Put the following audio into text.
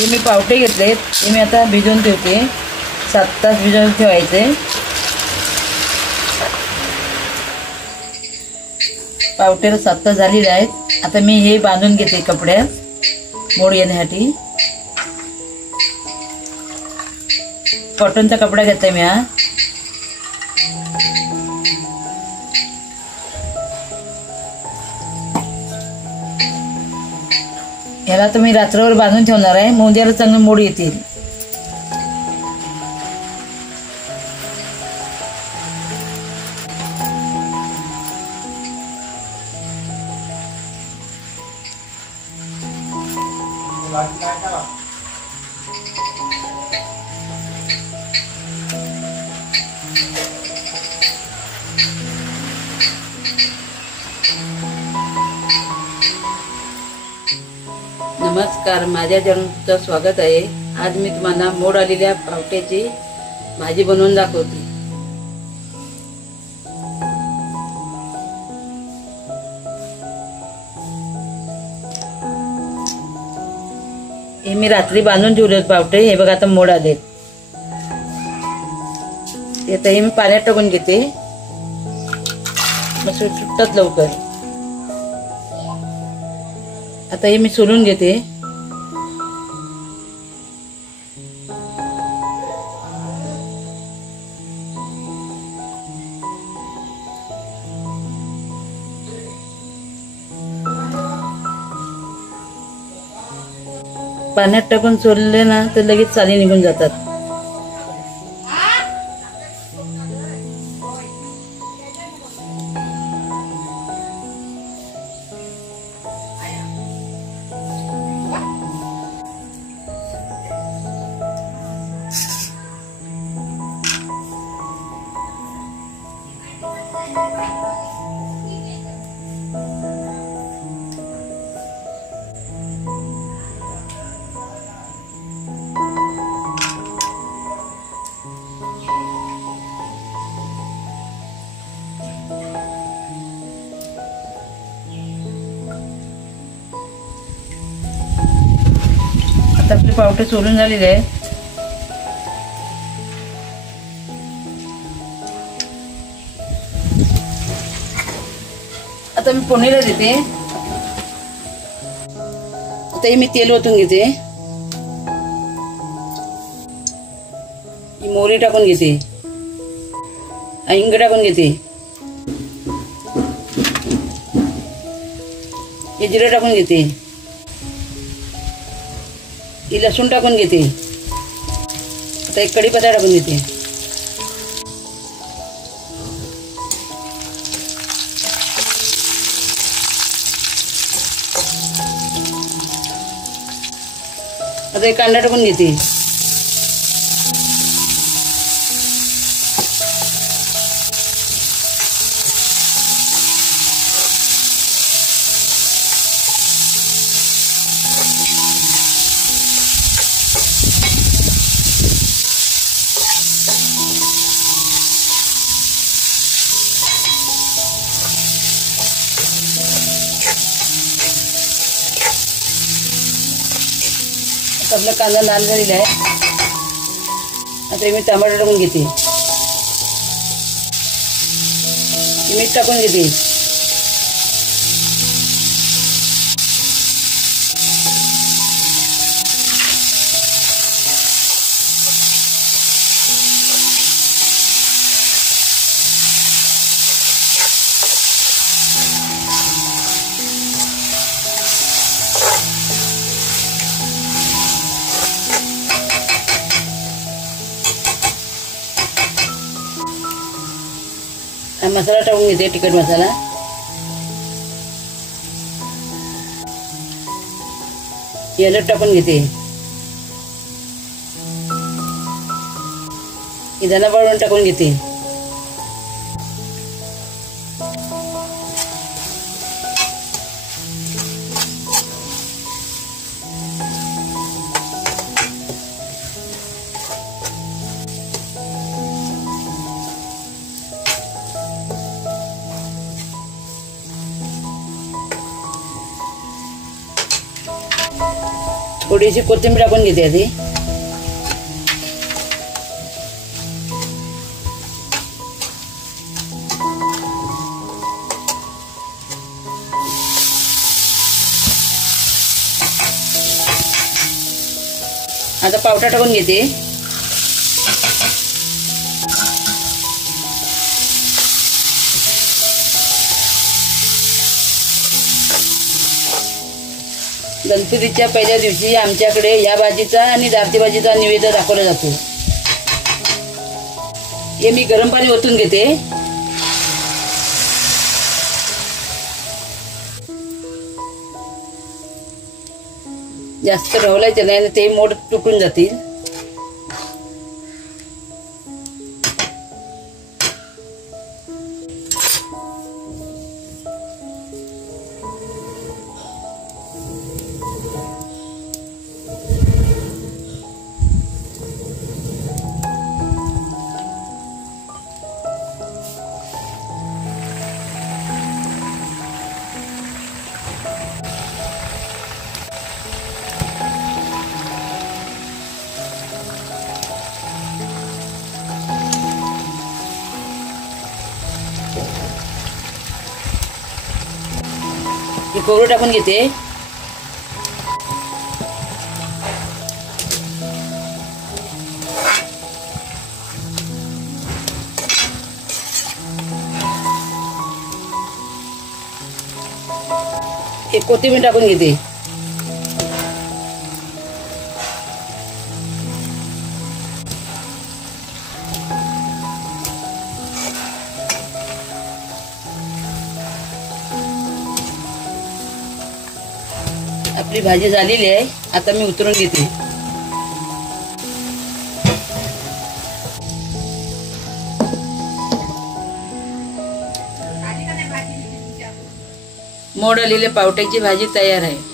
हे मी पावटे घेतलेत, हे मी आता भिजवून ठेवते. 7 तास भिजवून ठेवायचे. पावट्याला 7 तास झालेले आहेत. आता मी हे बांधून घेते कपड्यात मोड येण्यासाठी. कॉटनचा कपडा घेतलाय मी. याला तुम्ही रात्रभर बांधून ठेवणार आहे, मोंद्याला चांगले मोड येतील. नमस्कार, माझ्या चॅनलचं स्वागत आहे. आज मी तुम्हाला मोड आलेल्या पावट्याची भाजी बनवून दाखवते. हे मी रात्री बांधून ठेवले पावटे. हे बघा आता मोड आलेत. ते आता हे मी पाण्यात टाकून घेते, मग सुटतात लवकर. आता हे मी सोलून घेते. पाण्यात टाकून सोलले ना तर लगेच साली निघून जातात. आपले पावटे सोलून झालेले आहे. आता मी फोडणीला देते. आता हे मी तेल ओतून घेते. मोहरी टाकून घेते, हिंग टाकून घेते, हे जिरे टाकून घेते, ही लसूण टाकून घेते. आता एक कढीपत्ता टाकून घेते. आता एक कांदा टाकून घेते. आपला कांदा लाल झालेला आहे. आता मी टमाटर टाकून घेते, मीठ टाकून घेते. मसाला टाकून घेते, तिखट मसाला. हळद टाकून घेते. धना पावडर टाकून घेते. थोडीशी कोथिंबीर टाकून घेते आधी. आता पावटा टाकून घेते. गणपतीच्या पहिल्या दिवशी आमच्याकडे या भाजीचा आणि दालची भाजीचा नैवेद्य दाखवला जातो. हे मी गरम पाणी ओतून घेते. जास्त ढवलायचं नाही, ते मोड तुटून जातील. हे खोबरं टाकून घेते. हे कोथिंबीर टाकून घेते. आपली भाजी झालेली आहे. आता मी उतरून घेते. मोड आलेल्या पावट्याची भाजी तयार आहे.